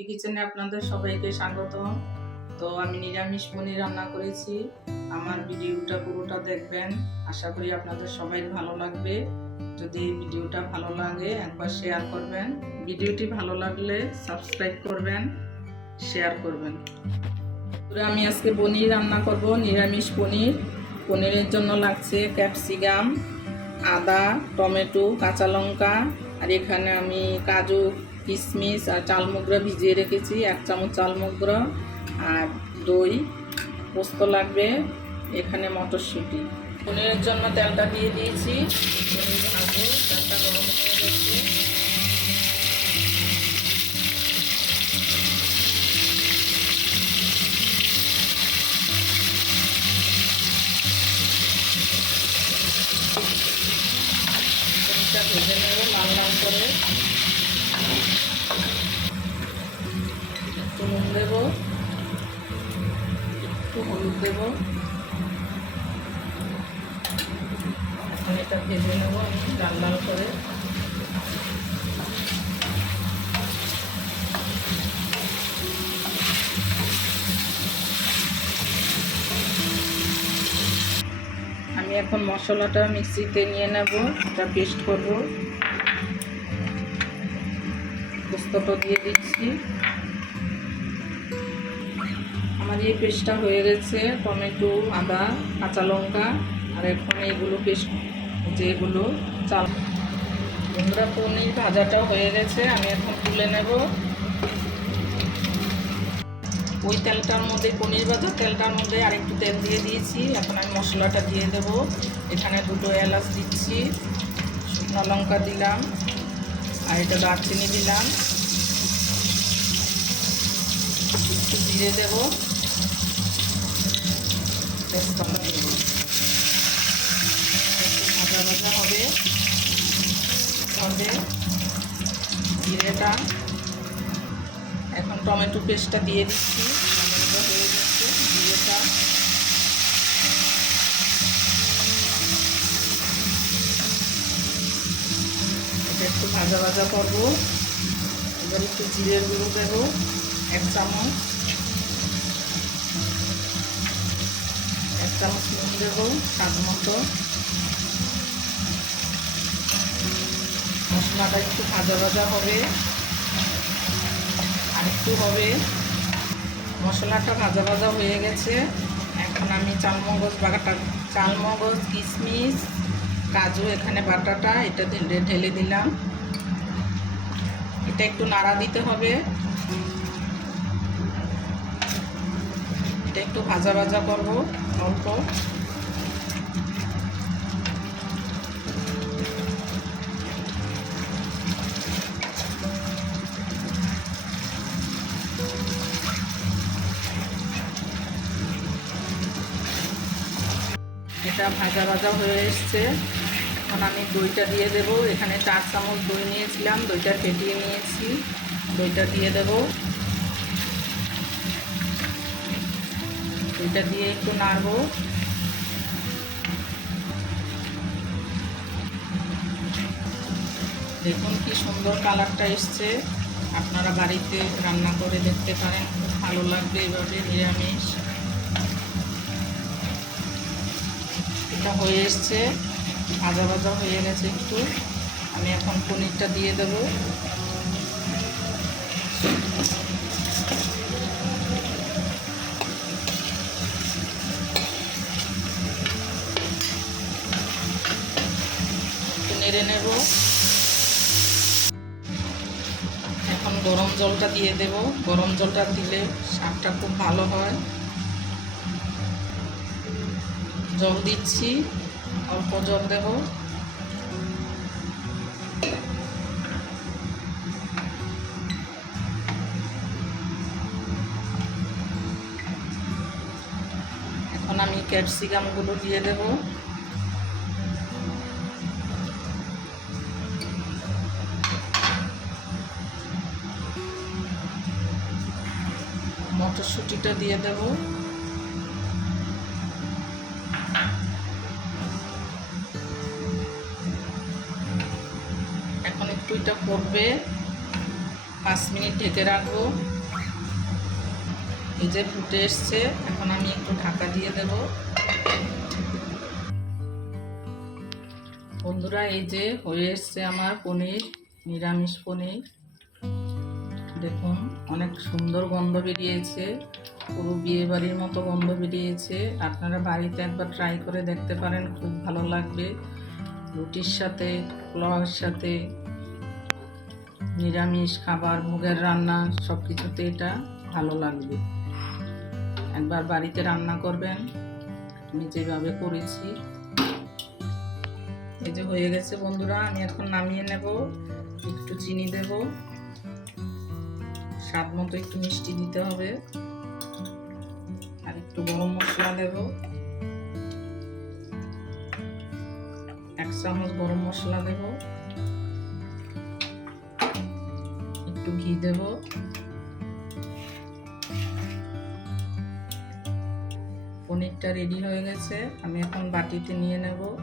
Happy কিচেনে আপনাদের সবাইকে স্বাগত তো আমি নিরামিষ পনির রান্না করেছি। আমার ভিডিওটা পুরোটা দেখবেন। আশা করি আপনাদের সবাই ভালো লাগবে। যদি ভিডিওটা ভালো লাগে, একবার শেয়ার করবেন। ভিডিওটি ভালো লাগলে সাবস্ক্রাইব করবেন শেয়ার করবেন। আমি আজকে পনির রান্না করব, নিরামিষ পনির। পনিরের জন্য লাগছে ক্যাপসিকাম আদা, টমেটো, কাঁচা লঙ্কা, আর এখানে আমি কাজু কিশমিশ আর চালমুগরা ভিজিয়ে রেখেছি, এক চামচ চালমুগরা আর দই, পোস্ত লাগবে, এখানে মটরশুঁটি। পনিরের জন্য তেলটা দিয়ে দিয়েছি। তেলটা গরম ভেজে নেব লাল লাল করে। একটু নুন দেব। একটু হলুদ দেব। এটা ভেজে নেব আমি, লাল লাল করে। আমি এখন মশলাটা মিক্সিতে নিয়ে নেব, এটা পেস্ট করব। পোস্তটা দিয়ে দিচ্ছি। আমার পেস্টটা হয়ে গেছে, টমেটো, আদা, কাঁচা লঙ্কা, আর এখন এইগুলো পেস্ট, যেগুলো চাল। বন্ধুরা, পনির ভাজাটা হয়ে গেছে, আমি এখন তুলে নেব। ওই তেলটার মধ্যে, পনির ভাজা তেলটার মধ্যে আরেকটু তেল দিয়ে দিয়েছি। এখন আমি মশলাটা দিয়ে দেব। এখানে দুটো এলাচ দিচ্ছি, শুকনো লঙ্কা দিলাম, আর এটা দারচিনি দিলাম। একটু জিরে দেব। তেজপাতা দেব ভাজা ভাজা হবে হবে জিরেটা এখন টমেটো পেস্টটা দিয়ে দিচ্ছি হয়ে একটু ভাজা ভাজা করব। এবার একটু জিরের গুঁড়ো দেবো, এক চামচ। চামচ নুন দেবো, স্বাদ মতো। মশলাটা একটু ভাজা ভাজা হবে আরেকটু হবে। মশলাটা ভাজা ভাজা হয়ে গেছে। এখন আমি চালমগজ বাটাটা চালমগজ, কিশমিশ, কাজু, এখানে বাটাটা, এটা ঢেলে দিলাম। এটা একটু নাড়া দিতে হবে। এটা একটু ভাজা ভাজা করব, অল্প। এটা ভাজা ভাজা হয়ে এসছে। এখন আমি দইটা দিয়ে দেব। এখানে চার চামচ দই নিয়েছিলাম, দইটা ফেটিয়ে নিয়েছি। দইটা দিয়ে দেব। দইটা দিয়ে একটু নাড়বো। দেখুন কি সুন্দর কালারটা এসছে। আপনারা বাড়িতে রান্না করে দেখতে পারেন ভালো লাগবে এভাবে নিরামিষ। এটা হয়ে এসছে, ভাজা ভাজা হয়ে গেছে একটু। আমি এখন পনিরটা দিয়ে দেব। নেড়ে নেব। এখন গরম জলটা দিয়ে দেব। গরম জলটা দিলে শাকটা খুব ভালো হয়। জল দিচ্ছি, অল্প জল দেব। এখন আমি ক্যাপসিকামগুলো দিয়ে দেব। মটরশুঁটিটা দিয়ে দেবো। একটু এটা করবে। পাঁচ মিনিট ঢেকে রাখব। এই যে ফুটে এসছে, এখন আমি একটু ঢাকা দিয়ে দেব। বন্ধুরা, এই যে হয়ে এসছে আমার পনির, নিরামিষ পনির। দেখুন, অনেক সুন্দর গন্ধ বেরিয়েছে। পুরো বিয়ে বাড়ির মতো গন্ধ বেরিয়েছে। আপনারা বাড়িতে একবার ট্রাই করে দেখতে পারেন, খুব ভালো লাগবে। রুটির সাথে, পোলাওয়ের সাথে, নিরামিষ খাবার, ভোগের রান্না সব কিছুতে এটা ভালো লাগবে। একবার বাড়িতে রান্না করবেন, আমি যেভাবে করেছি। এই যে হয়ে গেছে বন্ধুরা, আমি এখন নামিয়ে নেব, একটু চিনি দেব। স্বাদ মতো একটু মিষ্টি দিতে হবে। আর একটু গরম মশলা দেব। এক চামচ গরম মশলা দেব। একটু ঘি দেব। পনিরটা রেডি হয়ে গেছে। আমি এখন বাটিতে নিয়ে নেব।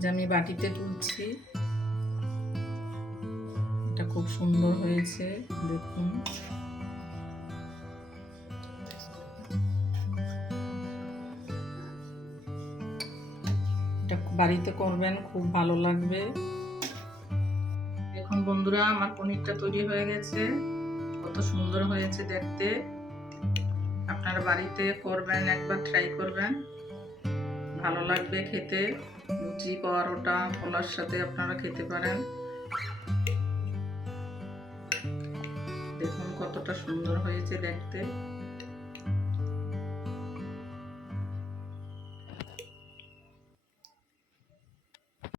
যে আমি বাটিতে তুলছি। এটা খুব সুন্দর হয়েছে, দেখুন। এটা বাড়িতে করবেন, খুব ভালো লাগবে। এখন বন্ধুরা, আমার পনিরটা তৈরি হয়ে গেছে। কত সুন্দর হয়েছে দেখতে। আপনারা বাড়িতে করবেন, একবার ট্রাই করবেন। ভালো লাগবে খেতে। লুচি, পরোটা কলার সাথে আপনারা খেতে পারেন। সুন্দর হয়েছে দেখতে।